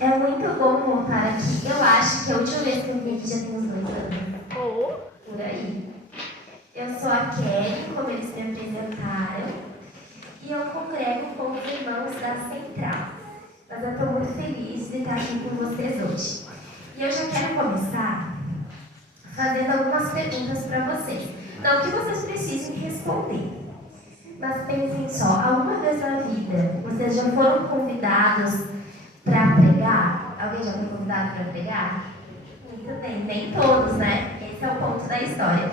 É muito bom voltar aqui. Eu acho que a última vez que eu vim aqui já tem uns 2 anos. Por aí. Eu sou a Kelly, como eles me apresentaram, e eu congrego com os irmãos da Central. Mas eu estou muito feliz de estar aqui com vocês hoje. E eu já quero começar fazendo algumas perguntas para vocês. Não que vocês precisem responder, mas pensem só, alguma vez na vida vocês já foram convidados para pregar? Alguém já foi convidado para pregar? Muito bem, nem todos, né? Esse é o ponto da história.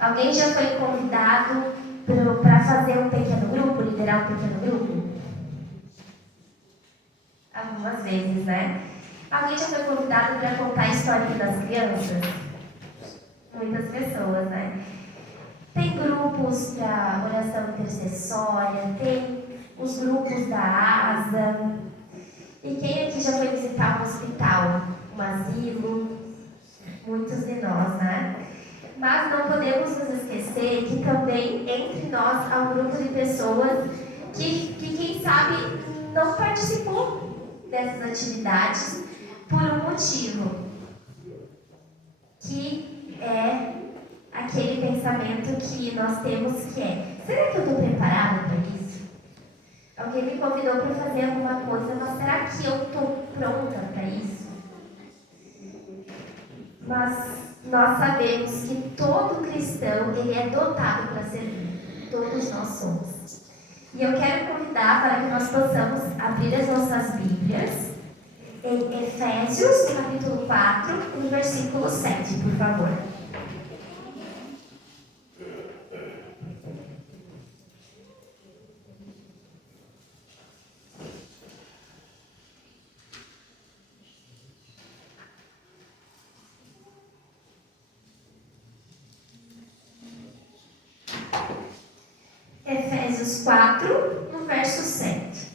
Alguém já foi convidado para fazer um pequeno grupo, liderar um pequeno grupo? Algumas vezes, né? Alguém já foi convidado para contar a história das crianças? Muitas pessoas, né? Tem grupos para oração intercessória, tem os grupos da ASA. E quem aqui já foi visitar um hospital, um asilo? Muitos de nós, né? Mas não podemos nos esquecer que também entre nós há um grupo de pessoas que quem sabe, não participou dessas atividades por um motivo, que é aquele pensamento que nós temos que é: será que eu estou preparada para isso? Alguém me convidou para fazer alguma coisa, mas será que eu estou pronta para isso? Mas nós sabemos que todo cristão ele é dotado para servir. Todos nós somos. E eu quero convidar para que nós possamos abrir as nossas Bíblias em Efésios, capítulo 4, no versículo 7, por favor. Efésios 4, no verso 7,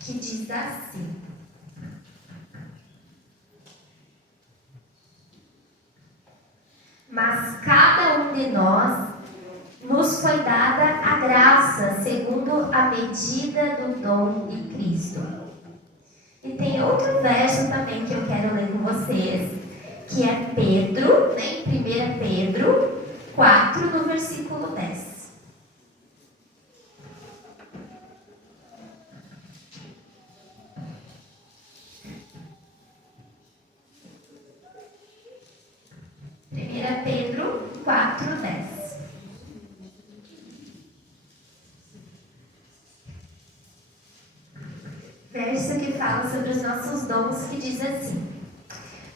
que diz assim: mas cada um de nós nos foi dada a graça segundo a medida do dom de Cristo. E tem outro verso também que eu quero ler com vocês, que é Pedro, né? 1 Pedro 4, no versículo 10. Pedro 4, 10. Verso que fala sobre os nossos dons, que diz assim: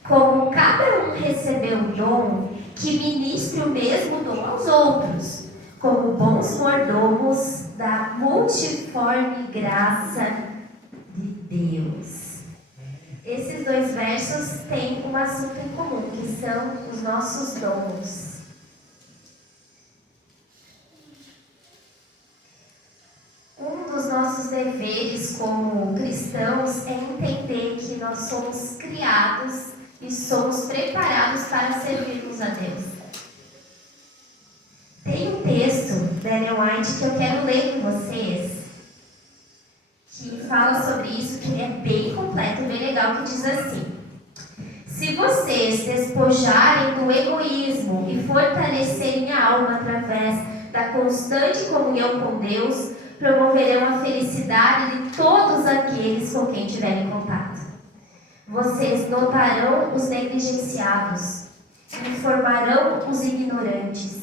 como cada um recebeu um dom, que ministre o mesmo dom aos outros, como bons mordomos da multiforme graça de Deus. Esses 2 versos têm um assunto em comum, que são os nossos dons. Um dos nossos deveres como cristãos é entender que nós somos criados e somos preparados para servirmos a Deus. Tem um texto da Ellen White que eu quero ler com vocês, que fala sobre isso, que é bem completo e bem legal, que diz assim: se vocês despojarem do egoísmo e fortalecerem a alma através da constante comunhão com Deus, promoverão a felicidade de todos aqueles com quem tiverem contato. Vocês notarão os negligenciados, informarão os ignorantes,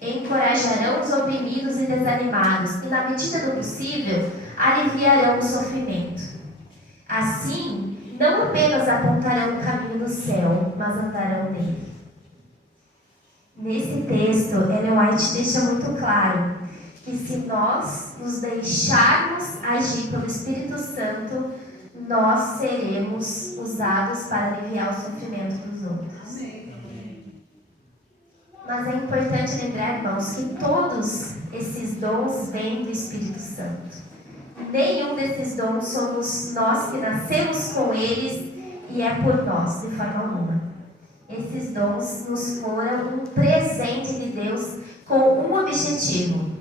encorajarão os oprimidos e desanimados, e na medida do possível, aliviarão o sofrimento. Assim, não apenas apontarão o caminho do céu, mas andarão nele. Nesse texto, Ellen White deixa muito claro que se nós nos deixarmos agir pelo Espírito Santo, nós seremos usados para aliviar o sofrimento dos outros. Mas é importante lembrar, irmãos, que todos esses dons vêm do Espírito Santo. Nenhum desses dons somos nós que nascemos com eles e é por nós, de forma alguma. Esses dons nos foram um presente de Deus com um objetivo: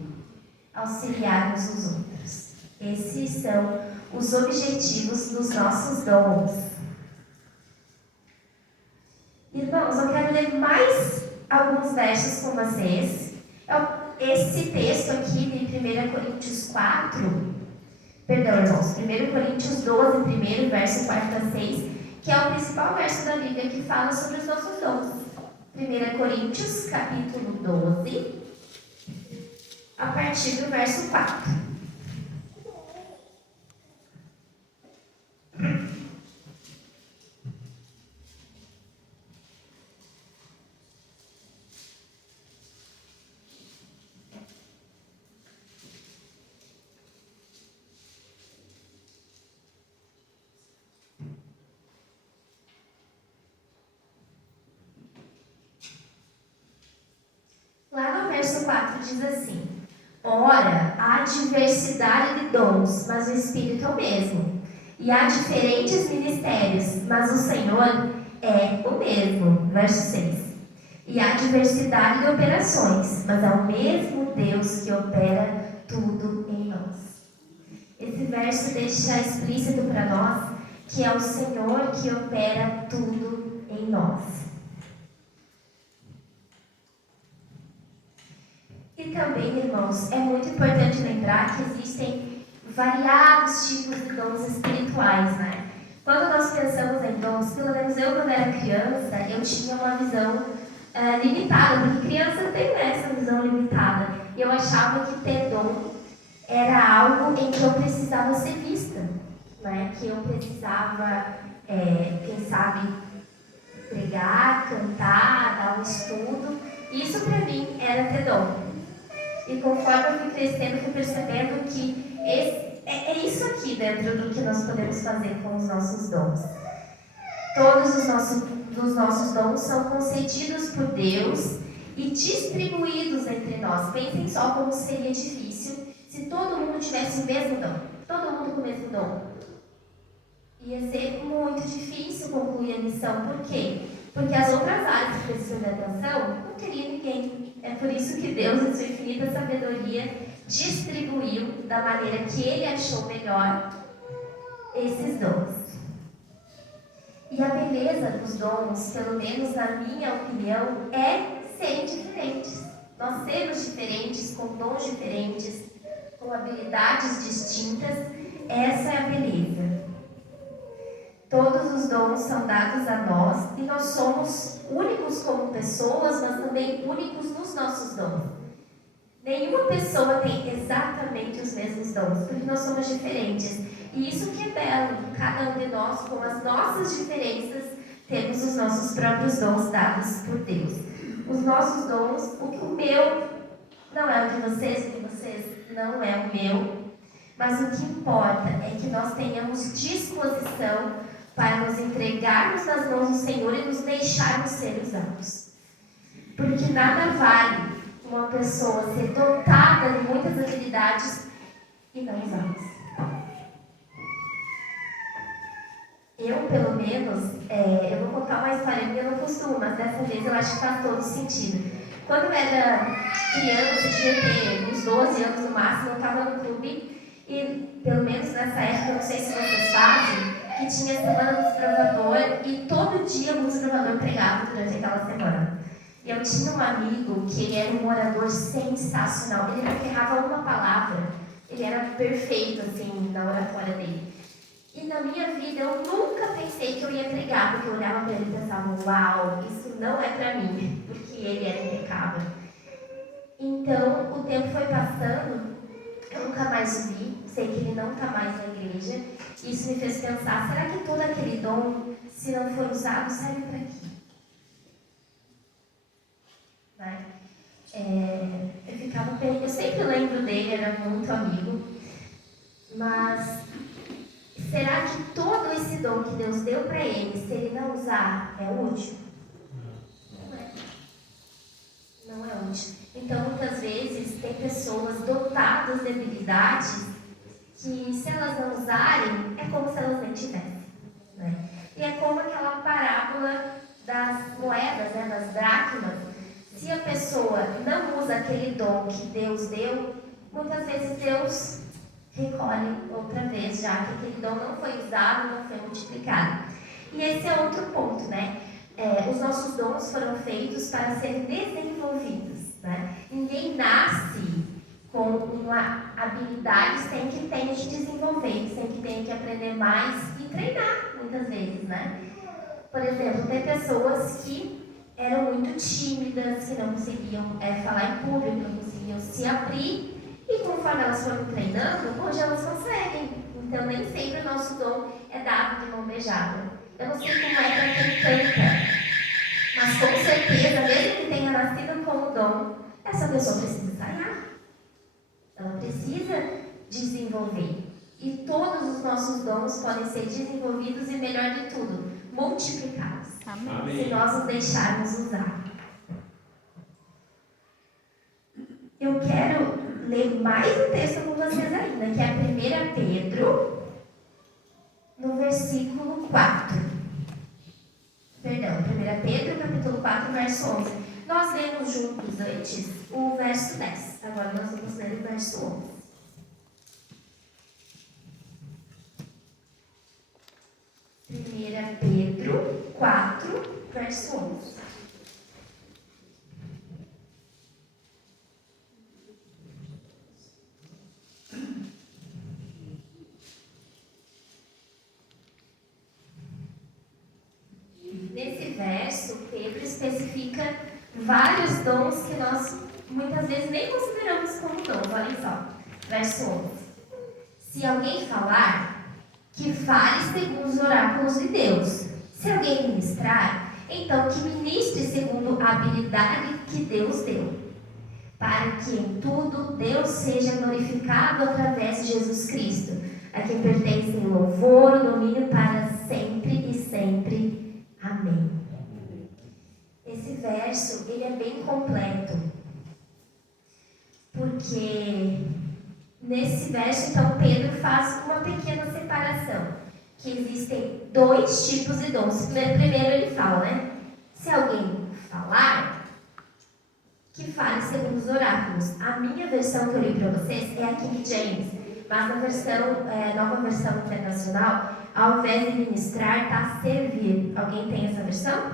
auxiliarmos os outros. Esses são os objetivos dos nossos dons. Irmãos, eu quero ler mais alguns versos com vocês. Esse texto aqui de 1 Coríntios 4, perdão, irmãos, 1 Coríntios 12, primeiro, verso 4 a 6, que é o principal verso da Bíblia que fala sobre os nossos dons. 1 Coríntios, capítulo 12, a partir do verso 4. Lá no verso 4 diz assim: ora, há diversidade de dons, mas o Espírito é o mesmo. E há diferentes ministérios, mas o Senhor é o mesmo. Verso 6. E há diversidade de operações, mas é o mesmo Deus que opera tudo em nós. Esse verso deixa explícito para nós que é o Senhor que opera tudo em nós. E também, irmãos, é muito importante lembrar que existem variados tipos de dons espirituais, né? Quando nós pensamos em dons, pelo menos eu, quando era criança, eu tinha uma visão limitada, porque criança tem essa visão limitada. E eu achava que ter dom era algo em que eu precisava ser vista, né? Que eu precisava, quem sabe, pregar, cantar, dar um estudo. Isso para mim era ter dom. E conforme eu fui crescendo, fui percebendo que é isso aqui dentro do que nós podemos fazer com os nossos dons. Todos os nossos dons são concedidos por Deus e distribuídos entre nós. Pensem só como seria difícil se todo mundo tivesse o mesmo dom. Todo mundo com o mesmo dom. Ia ser muito difícil concluir a missão. Por quê? Porque as outras áreas que precisam de atenção, não teria ninguém. É por isso que Deus, em sua infinita sabedoria, distribuiu da maneira que Ele achou melhor esses dons. E a beleza dos dons, pelo menos na minha opinião, é serem diferentes. Nós sermos diferentes, com dons diferentes, com habilidades distintas, essa é a beleza. Todos os dons são dados a nós e nós somos únicos como pessoas, mas também únicos nos nossos dons. Nenhuma pessoa tem exatamente os mesmos dons, porque nós somos diferentes. E isso que é belo, cada um de nós, com as nossas diferenças, temos os nossos próprios dons dados por Deus. Os nossos dons, o meu não é o de vocês, o de vocês não é o meu, mas o que importa é que nós tenhamos disposição para nos entregarmos nas mãos do Senhor e nos deixarmos ser usados. Porque nada vale uma pessoa ser dotada de muitas habilidades e não usá-las. Eu, pelo menos, eu vou contar uma história que eu não costumo, mas dessa vez eu acho que faz todo sentido. Quando eu era criança, devia ter uns 12 anos no máximo, eu estava no clube e, pelo menos nessa época, eu não sei se vocês fazem, que tinha a Semana do Desbravador e todo dia o Desbravador pregava durante aquela semana. E eu tinha um amigo que ele era um orador sensacional, ele não errava uma palavra, ele era perfeito assim na oratória dele. E na minha vida eu nunca pensei que eu ia pregar, porque eu olhava para ele e pensava, uau, isso não é para mim, porque ele era impecável. Então o tempo foi passando, eu nunca mais o vi, sei que ele não está mais na igreja. Isso me fez pensar, será que todo aquele dom, se não for usado, serve para quê? Né? Eu sempre lembro dele, era muito amigo, mas será que todo esse dom que Deus deu para ele, se ele não usar, é útil? Não é. Não é útil. Então, muitas vezes, tem pessoas dotadas de habilidades que, se elas não usarem, é como se elas nem tivessem. Né? E é como aquela parábola das moedas, né, das dracmas. Se a pessoa não usa aquele dom que Deus deu, muitas vezes Deus recolhe outra vez, já que aquele dom não foi usado, não foi multiplicado. E esse é outro ponto, né? Os nossos dons foram feitos para serem desenvolvidos, né? Ninguém nasce com uma habilidade sem que tenha que desenvolver, sem que tenha que aprender mais e treinar, muitas vezes, né? Por exemplo, tem pessoas que eram muito tímidas, que não conseguiam falar em público, não conseguiam se abrir, e conforme elas foram treinando, hoje elas conseguem. Então, nem sempre o nosso dom é dado de mão beijada. Eu não sei como é para quem canta, mas com certeza, mesmo que tenha nascido com o dom, essa pessoa precisa ensaiar. Ela precisa desenvolver. E todos os nossos dons podem ser desenvolvidos e, melhor de tudo, multiplicados. Amém. Se nós nos deixarmos usar. Eu quero ler mais um texto com vocês ainda, que é 1 Pedro, no versículo 4. Perdão, 1 Pedro, capítulo 4, verso 11. Nós lemos juntos antes o verso 10. Agora nós vamos ler o verso 11. Pedro 4, verso 11. Nesse verso, Pedro especifica vários dons que nós muitas vezes nem consideramos como dons. Olha só, verso 11. Se alguém falar, que fale segundo os oráculos de Deus. Se alguém ministrar, então que ministre segundo a habilidade que Deus deu, para que em tudo Deus seja glorificado através de Jesus Cristo, a quem pertencem louvor e domínio para sempre e sempre. Amém. Esse verso, ele é bem completo, porque nesse verso, então, Pedro faz uma pequena separação, que existem dois tipos de dons. Primeiro ele fala, né? Se alguém falar, que fale segundo os oráculos. A minha versão que eu li para vocês é a King James, mas na versão, nova versão internacional, ao invés de ministrar, está servir. Alguém tem essa versão?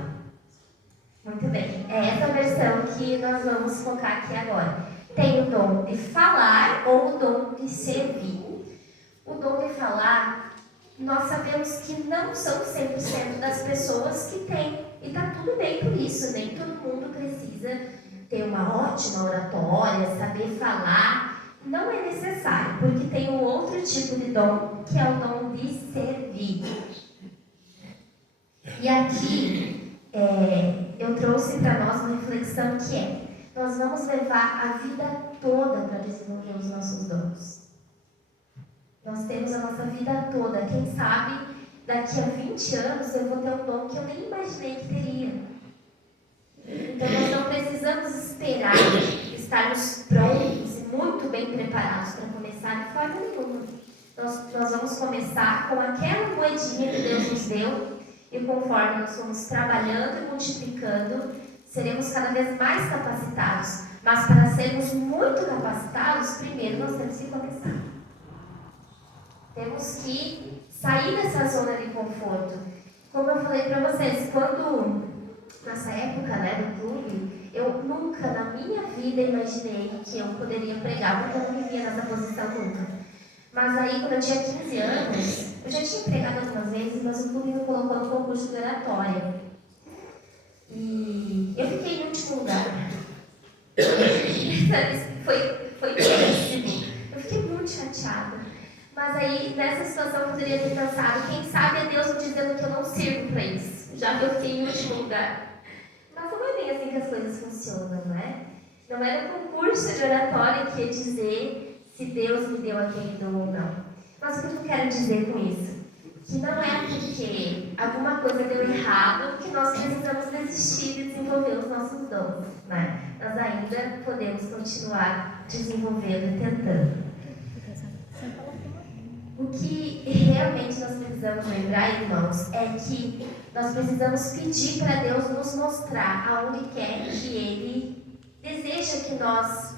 Muito bem. É essa versão que nós vamos focar aqui agora. Tem o dom de falar ou o dom de servir. O dom de falar, nós sabemos que não são 100% das pessoas que têm. E está tudo bem por isso. Nem todo mundo precisa ter uma ótima oratória, saber falar. Não é necessário, porque tem um outro tipo de dom, que é o dom de servir. E aqui, eu trouxe para nós uma reflexão que é: nós vamos levar a vida toda para desenvolver os nossos dons. Nós temos a nossa vida toda. Quem sabe, daqui a 20 anos eu vou ter um dom que eu nem imaginei que teria. Então, nós não precisamos esperar estarmos prontos e muito bem preparados para começar de forma nenhuma. Nós vamos começar com aquela moedinha que Deus nos deu, e conforme nós vamos trabalhando e multiplicando, seremos cada vez mais capacitados. Mas para sermos muito capacitados, primeiro nós temos que começar. Temos que sair dessa zona de conforto. Como eu falei para vocês, nessa época, do clube, eu nunca na minha vida imaginei que eu poderia pregar, porque eu não me via nessa posição nunca. Mas aí, quando eu tinha 15 anos, eu já tinha pregado algumas vezes, mas o clube me colocou no concurso de oratória. E eu fiquei em último lugar. Foi péssimo. Eu fiquei muito chateada. Mas aí, nessa situação, eu poderia ter pensado, quem sabe é Deus me dizendo que eu não sirvo para isso, já que eu fiquei em último lugar. Mas não é bem assim que as coisas funcionam, não é? Não era um concurso de oratória que ia dizer se Deus me deu aquele dom ou não. Mas o que eu quero dizer com isso? Que não é porque alguma coisa deu errado que nós precisamos desistir de desenvolver os nossos dons, né? Nós ainda podemos continuar desenvolvendo e tentando. O que realmente nós precisamos lembrar, irmãos, é que nós precisamos pedir para Deus nos mostrar aonde quer que Ele deseja que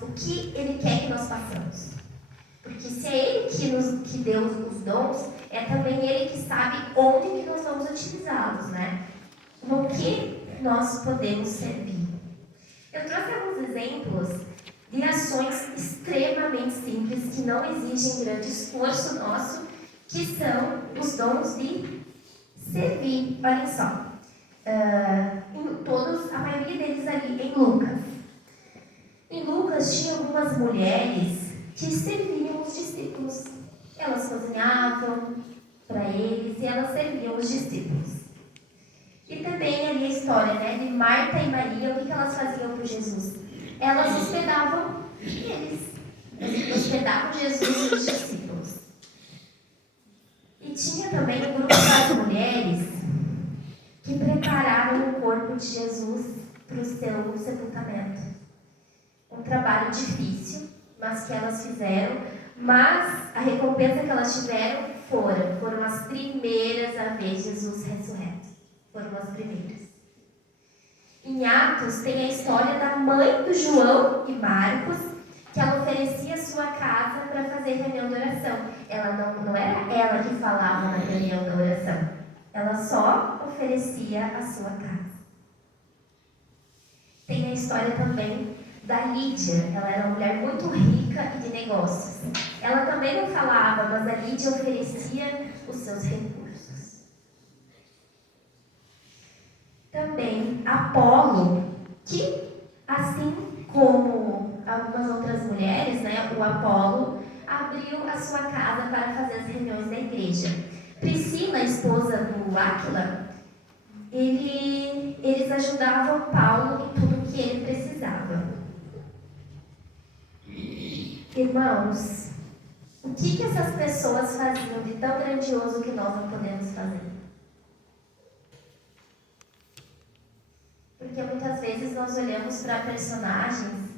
o que Ele quer que nós façamos. Porque se é Ele que deu os dons, é também Ele que sabe onde que nós vamos utilizá-los, né? No que nós podemos servir. Eu trouxe alguns exemplos de ações extremamente simples que não exigem grande esforço nosso, que são os dons de servir. Olhem só, a maioria deles ali em Lucas. Em Lucas tinha algumas mulheres que serviam os discípulos. Elas cozinhavam para eles e elas serviam os discípulos. E também ali a história, né, de Marta e Maria, o que elas faziam por Jesus? Elas hospedavam eles. Elas hospedavam Jesus e os discípulos. E tinha também um grupo das mulheres que prepararam o corpo de Jesus para o seu sepultamento. Um trabalho difícil, mas que elas fizeram. Mas a recompensa que elas tiveram foram as primeiras a ver Jesus ressurreto. Foram as primeiras. Em Atos tem a história da mãe do João e Marcos, que ela oferecia a sua casa para fazer reunião de oração. Ela não era ela que falava na reunião da oração. Ela só oferecia a sua casa. Tem a história também da Lídia. Ela era uma mulher muito rica e de negócios. Ela também não falava, mas a Lídia oferecia os seus recursos. Também Apolo, que assim como algumas outras mulheres, né, o Apolo abriu a sua casa para fazer as reuniões da igreja. Priscila, esposa do Áquila, eles ajudavam Paulo em tudo que ele precisava. Irmãos, o que essas pessoas faziam de tão grandioso que nós não podemos fazer? Porque muitas vezes nós olhamos para personagens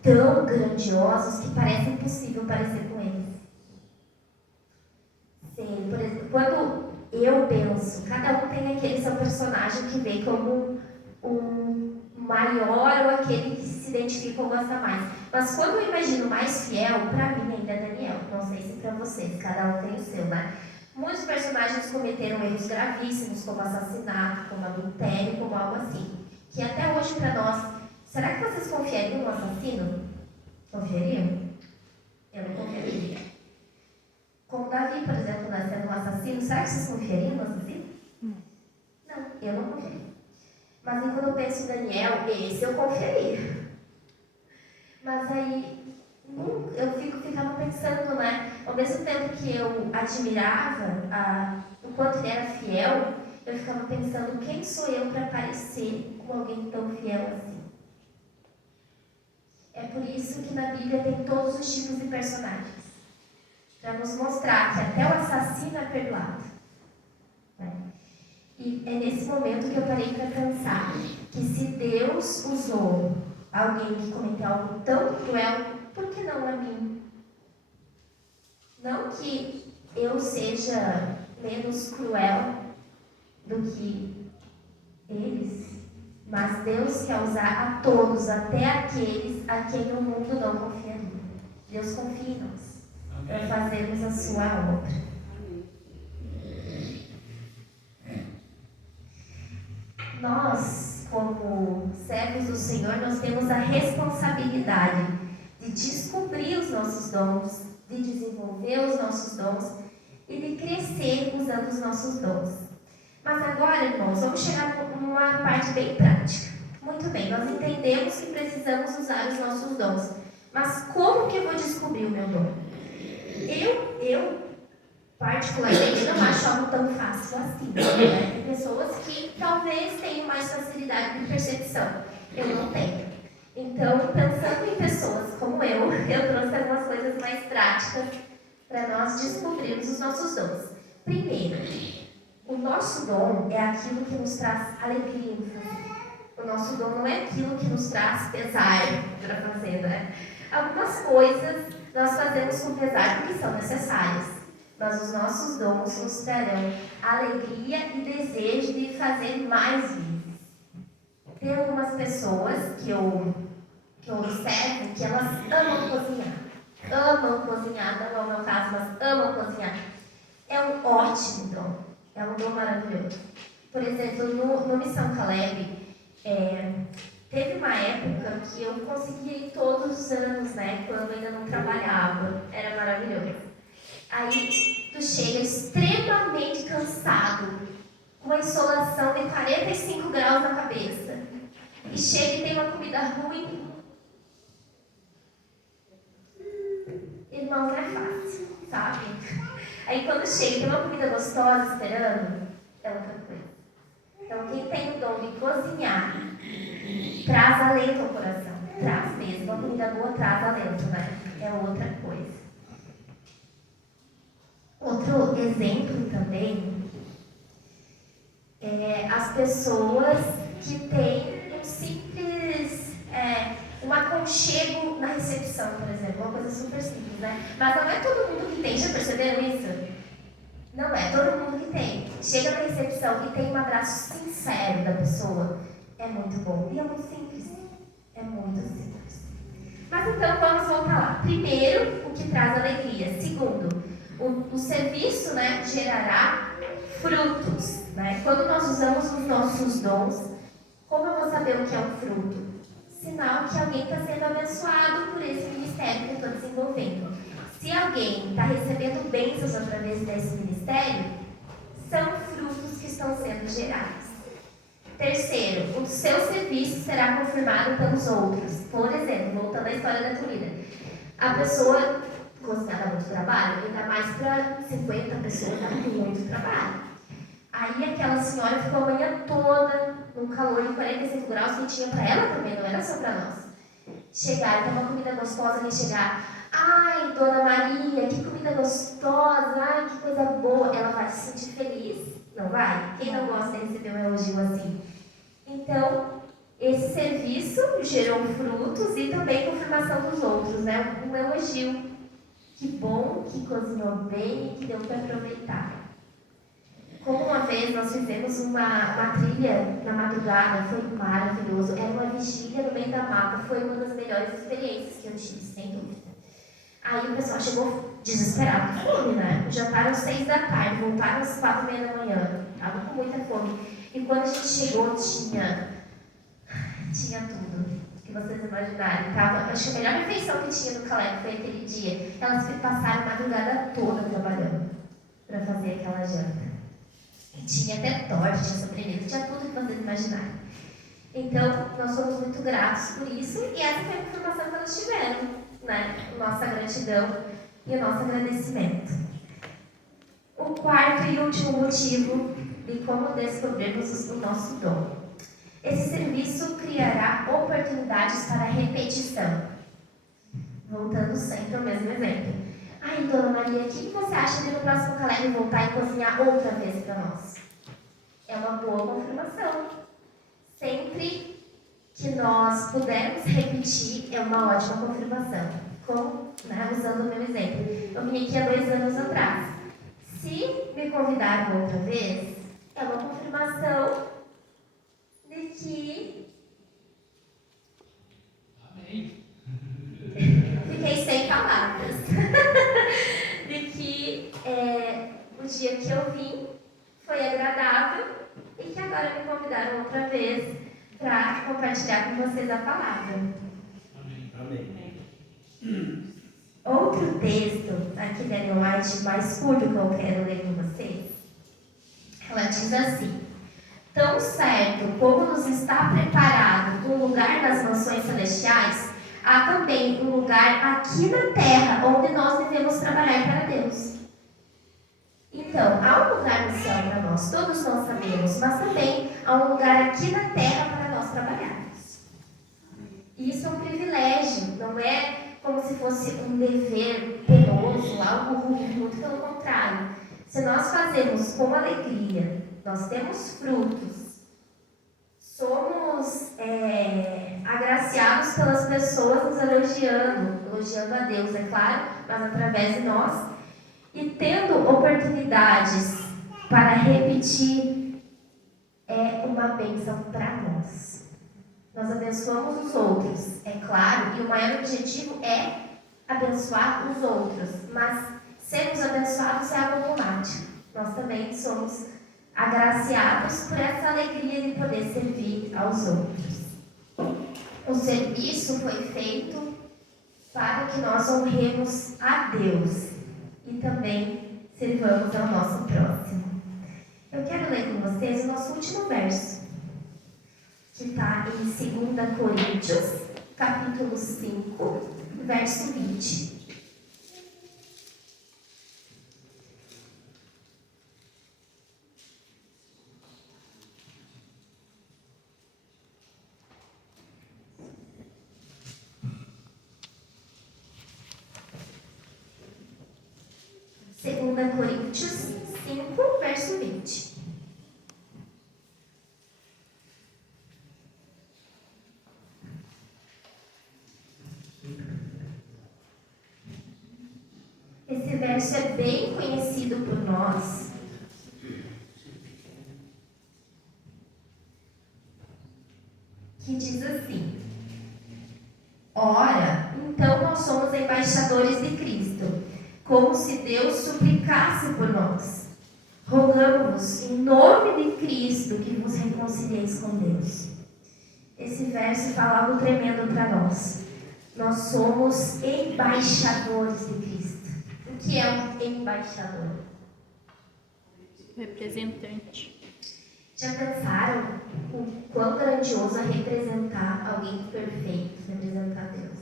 tão grandiosos que parece impossível parecer com eles. Sim, por exemplo, quando eu penso, cada um tem aquele seu personagem que vê como um maior ou aquele que se identifica ou gosta mais. Mas quando eu imagino mais fiel, para mim ainda é Daniel. Não sei se para vocês, cada um tem o seu, né? Muitos personagens cometeram erros gravíssimos, como assassinato, como adultério, como algo assim. Que até hoje para nós, será que vocês confiariam no assassino? Confiariam? Eu não confiaria. Como Davi, por exemplo, sendo um assassino, será que vocês confiariam no assassino? Não, eu não confiaria. Mas aí, quando eu penso em Daniel, esse eu confiaria. Mas aí, eu ficava pensando, né? Ao mesmo tempo que eu admirava o quanto ele era fiel, eu ficava pensando, quem sou eu para parecer com alguém tão fiel assim? É por isso que na Bíblia tem todos os tipos de personagens. Para nos mostrar que até o assassino é perdoado. Né? E é nesse momento que eu parei para pensar que se Deus usou alguém que cometeu algo tão cruel, por que não a mim? Não que eu seja menos cruel do que eles, mas Deus quer usar a todos, até aqueles a quem o mundo não confiaria. Deus confia em nós para fazermos a sua obra. Nós, como servos do Senhor, nós temos a responsabilidade de descobrir os nossos dons, de desenvolver os nossos dons e de crescer usando os nossos dons. Mas agora, irmãos, vamos chegar numa parte bem prática. Muito bem, nós entendemos que precisamos usar os nossos dons. Mas como que eu vou descobrir o meu dom? Eu particularmente, não acho algo tão fácil assim. Né? Tem pessoas que talvez tenham mais facilidade de percepção. Eu não tenho. Então, pensando em pessoas como eu trouxe algumas coisas mais práticas para nós descobrirmos os nossos dons. Primeiro, o nosso dom é aquilo que nos traz alegria em fazer. O nosso dom não é aquilo que nos traz pesar para fazer, né? Algumas coisas nós fazemos com pesar porque são necessárias, mas os nossos dons nos trarão alegria e desejo de fazer mais vezes. Tem algumas pessoas que eu observo que elas amam cozinhar. amam cozinhar, não é o meu caso, mas amam cozinhar. É um ótimo dom, é um dom maravilhoso. Por exemplo, no Missão Caleb, teve uma época que eu consegui ir todos os anos, né, quando ainda não trabalhava, era maravilhoso. Aí tu chega extremamente cansado, com uma insolação de 45 graus na cabeça, e chega e tem uma comida ruim. Irmão, não é fácil, sabe? Aí quando chega e tem uma comida gostosa esperando, é outra coisa. Então quem tem o dom de cozinhar, traz alento ao coração. Traz mesmo. Uma comida boa traz alento, né? É outra coisa. Outro exemplo também é as pessoas que têm um simples um aconchego na recepção, por exemplo. Uma coisa super simples, né? Mas não é todo mundo que tem. Já perceberam isso? Não é todo mundo que tem. Chega na recepção e tem um abraço sincero da pessoa. É muito bom. E é muito simples. É muito simples. Mas então vamos voltar lá. Primeiro, o que traz alegria. Segundo, o serviço, né, gerará frutos. Né? Quando nós usamos os nossos dons, como eu vou saber o que é um fruto? Sinal que alguém está sendo abençoado por esse ministério que eu estou desenvolvendo. Se alguém está recebendo bênçãos através desse ministério, são frutos que estão sendo gerados. Terceiro, o seu serviço será confirmado pelos outros. Por exemplo, voltando à história da comida. A pessoa dá muito trabalho, ainda mais para 50 pessoas, dá muito trabalho. Aí aquela senhora ficou a manhã toda num calor de 45 graus que tinha para ela também, não era só para nós. Chegar, ter uma comida gostosa, alguém chegar, ai, Dona Maria, que comida gostosa, ai, que coisa boa. Ela vai se sentir feliz, não vai? Quem não gosta de receber um elogio assim? Então, esse serviço gerou frutos e também confirmação dos outros, né? Um elogio. Que bom, que cozinhou bem e que deu para aproveitar. Como uma vez nós fizemos uma trilha na madrugada, foi maravilhoso. Era uma vigília no meio da mata, foi uma das melhores experiências que eu tive, sem dúvida. Aí o pessoal chegou desesperado com fome, né? Já estavam 6 da tarde, voltaram às 4:30 da manhã, estavam com muita fome. E quando a gente chegou, tinha tudo que vocês imaginarem. Acho que a melhor refeição que tinha no Caleb foi aquele dia. Elas passaram a madrugada toda trabalhando para fazer aquela janta. E tinha até torta, tinha sobremesa, tinha tudo que vocês imaginarem. Então, nós somos muito gratos por isso e essa foi a informação que elas tiveram, né? Nossa gratidão e o nosso agradecimento. O quarto e último motivo de como descobrirmos o nosso dom. Esse serviço criará oportunidades para repetição. Voltando sempre ao mesmo exemplo. Ai, Dona Maria, o que você acha de no próximo Caleb voltar e cozinhar outra vez para nós? É uma boa confirmação. Sempre que nós pudermos repetir, é uma ótima confirmação. Como, né, usando o meu exemplo. Eu vim aqui há 2 anos atrás. Se me convidaram outra vez, é uma confirmação de que... Amém. Fiquei sem palavras. De que o dia que eu vim foi agradável e que agora me convidaram outra vez para compartilhar com vocês a palavra. Amém. Amém. Outro texto aqui da Ellen White, mais curto, que eu quero ler com vocês, ela diz assim: tão certo como nos está preparado um lugar nas mansões celestiais, há também um lugar aqui na terra onde nós devemos trabalhar para Deus. Então, há um lugar no céu para nós, todos nós sabemos, mas também há um lugar aqui na terra para nós trabalharmos. E isso é um privilégio, não é como se fosse um dever penoso, algo ruim, muito pelo contrário. Se nós fazemos com alegria, nós temos frutos, somos agraciados pelas pessoas nos elogiando a Deus, é claro, mas através de nós, e tendo oportunidades para repetir, é uma bênção para nós. Nós abençoamos os outros, é claro, e o maior objetivo é abençoar os outros, mas sermos abençoados é algo automático. Nós também somos agraciados por essa alegria de poder servir aos outros. O serviço foi feito para que nós honremos a Deus e também sirvamos ao nosso próximo. Eu quero ler com vocês o nosso último verso, que está em 2 Coríntios, capítulo 5, verso 20. Segunda Coríntios 5, verso 20. Esse verso é bem conhecido por nós. Que diz assim: ora, então nós somos embaixadores de Cristo, como se Deus suplicasse por nós. Rogamos em nome de Cristo que vos reconcilieis com Deus. Esse verso fala algo tremendo para nós. Nós somos embaixadores de Cristo. O que é um embaixador? Representante. Já pensaram o quão grandioso é representar alguém perfeito, representar Deus?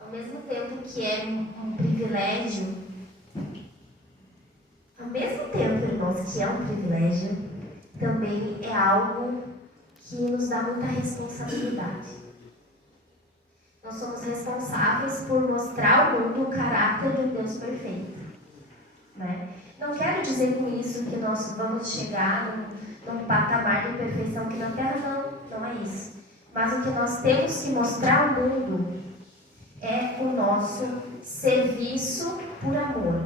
Ao mesmo tempo que é um privilégio, ao mesmo tempo, irmãos, que é um privilégio, também é algo que nos dá muita responsabilidade. Nós somos responsáveis por mostrar ao mundo o caráter de Deus perfeito, né? Não quero dizer com isso que nós vamos chegar num patamar de perfeição aqui na Terra, não é isso. Mas o que nós temos que mostrar ao mundo é o nosso serviço por amor.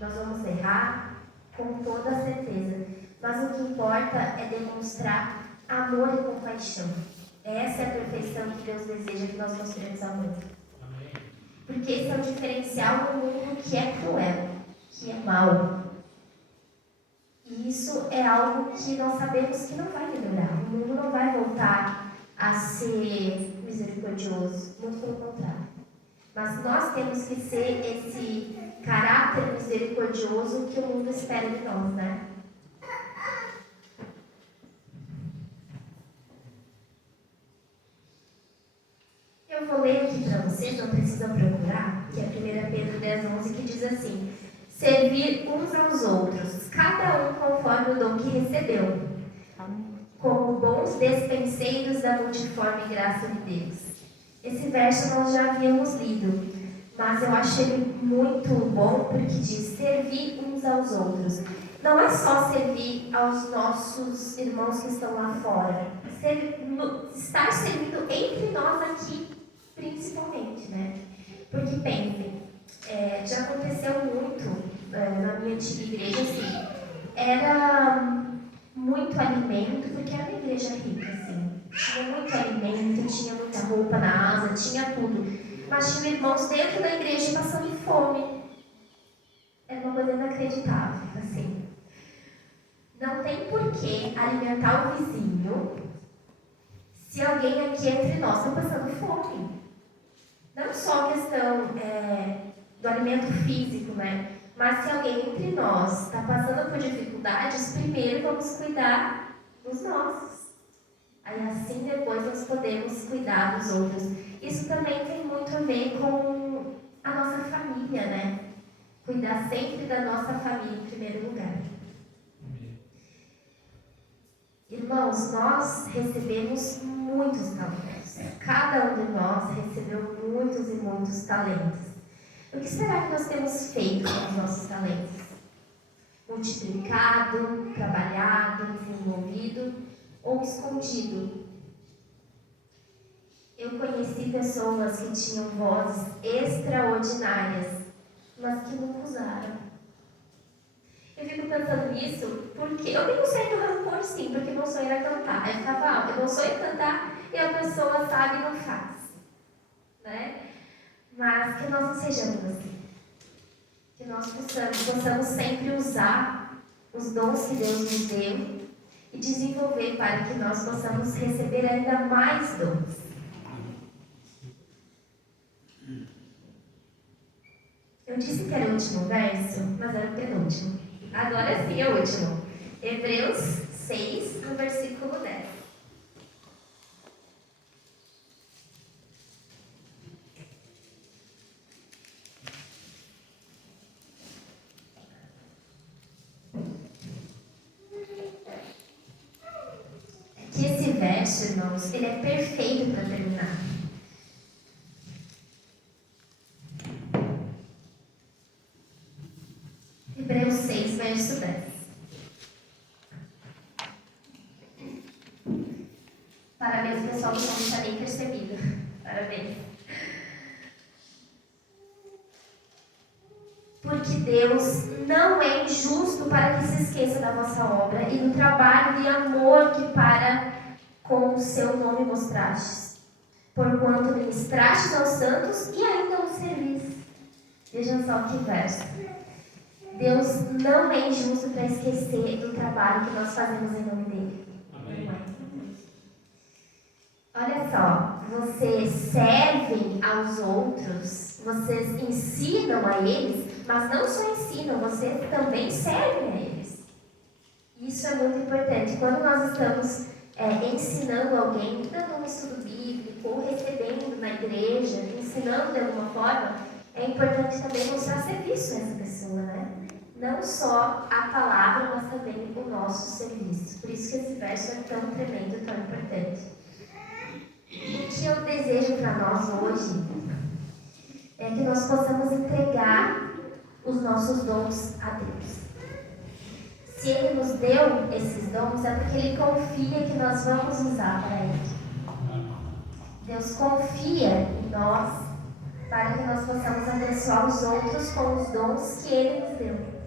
Nós vamos errar com toda certeza, mas o que importa é demonstrar amor e compaixão. Essa é a perfeição que Deus deseja que nós mostremos ao mundo. Porque esse é o diferencial no mundo que é cruel, que é mau. E isso é algo que nós sabemos que não vai melhorar. O mundo não vai voltar a ser misericordioso, muito pelo contrário. Mas nós temos que ser esse caráter misericordioso que o mundo espera de nós, né? Eu vou ler aqui para vocês, não precisam procurar, que é 1 Pedro 10:11, que diz assim: servir uns aos outros, cada um conforme o dom que recebeu, como bons despenseiros da multiforme graça de Deus. Esse verso nós já havíamos lido, mas eu acho ele muito bom porque diz servir uns aos outros. Não é só servir aos nossos irmãos que estão lá fora, estar servindo entre nós aqui, principalmente, né? Porque pensem, já aconteceu muito na minha antiga igreja, assim, era muito alimento, porque era uma igreja rica, assim, tinha muito alimento, tinha muita roupa na asa, tinha tudo, mas tinha irmãos dentro da igreja passando fome. Era uma coisa inacreditável, assim. Não tem por que alimentar o vizinho se alguém aqui entre nós está passando fome. Não só a questão do alimento físico, né? Mas se alguém entre nós está passando por dificuldades, primeiro vamos cuidar dos nossos. Aí assim depois nós podemos cuidar dos outros. Isso também tem muito a ver com a nossa família, né? Cuidar sempre da nossa família em primeiro lugar. Irmãos, nós recebemos muitos talentos. Cada um de nós recebeu muitos e muitos talentos. O que será que nós temos feito com os nossos talentos? Multiplicado, trabalhado, desenvolvido ou escondido? Eu conheci pessoas que tinham vozes extraordinárias, mas que nunca usaram. Eu fico pensando nisso porque eu tenho um certo rancor, sim, porque meu sonho era cantar. Aí eu ficava, meu sonho é cantar e a pessoa sabe e não faz, né? Mas que nós não sejamos assim. Que nós possamos sempre usar os dons que Deus nos deu e desenvolver para que nós possamos receber ainda mais dons. Eu disse que era o último verso, mas era o penúltimo. Agora sim é o último. Hebreus 6, no versículo 10. Que esse verso, irmãos, ele é perfeito para terminar. Hebreus 6, verso 10. Parabéns, pessoal que não está nem percebido. Parabéns. Porque Deus não é injusto para que se esqueça da vossa obra e do trabalho de amor que para com o seu nome mostrastes, porquanto ministrastes aos santos e ainda os servis. Vejam só que verso. Deus não é injusto para esquecer do trabalho que nós fazemos em nome dele. Amém. Olha só, vocês servem aos outros, vocês ensinam a eles, mas não só ensinam, vocês também servem a eles. Isso é muito importante. Quando nós estamos ensinando alguém, dando um estudo bíblico, ou recebendo na igreja, ensinando de alguma forma, é importante também mostrar serviço a essa pessoa, né? Não só a palavra, mas também o nosso serviço. Por isso que esse verso é tão tremendo, tão importante. O que eu desejo para nós hoje é que nós possamos entregar os nossos dons a Deus. Se Ele nos deu esses dons, é porque Ele confia que nós vamos usar para Ele. Deus confia em nós para que nós possamos abençoar os outros com os dons que Ele nos deu.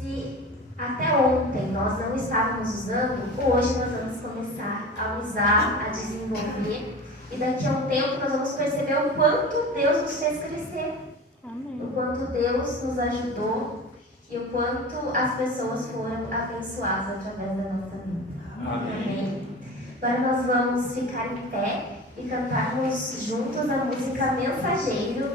Se até ontem nós não estávamos usando, hoje nós vamos começar a usar, a desenvolver, e daqui a um tempo nós vamos perceber o quanto Deus nos fez crescer. Amém. O quanto Deus nos ajudou e o quanto as pessoas foram abençoadas através da nossa vida. Amém. Agora nós vamos ficar em pé e cantarmos juntos a música Mensageiro,